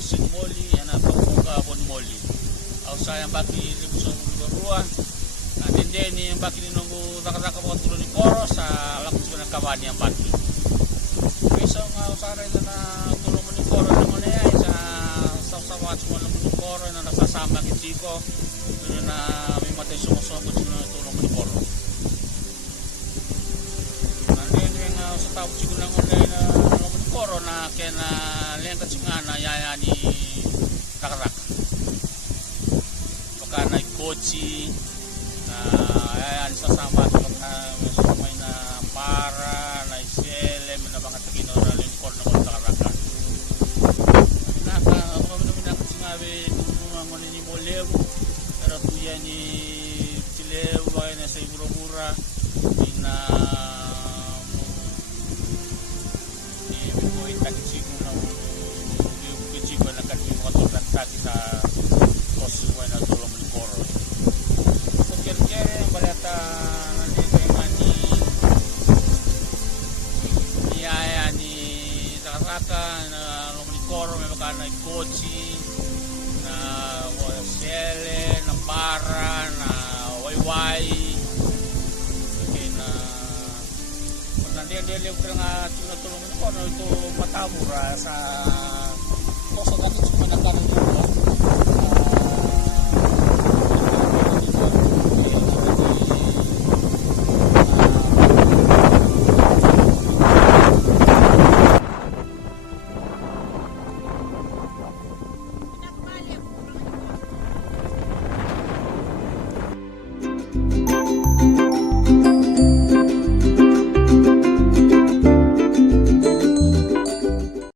Sing Moli, yana pagbuka bon Moli. Au sayang baki libusong berua. Nanti ni yang baki nunggu raka-raka buat turun di koro sa laku sudah kawan yang baki. Besok ngau sare na turun di koro naman ay sa saw-sawa semua di koro na nasasama kitiko. Doon na may matay sumusong ko na turun di koro. Nanti yung sa tawag siguro ng online na koro na kaya na lengkat nga na yaya ni raka-raka baka na kochi na yaya ni sasama may na para na isele may na mga tagino na lingkor na mga raka-raka ako kami namin nakasinabi kung mga ni Molevo pero tuya ni Chilevo ay nasa Imura-Mura na sa proses mo na tulong ng koro. So kere-kere ang balata nandito yung ni yaya ni raka-raka na tulong ng koro may baka na kochi na sele na para na wayway okay na kung nandiyan ko nga tulong ng koro ito matabura sa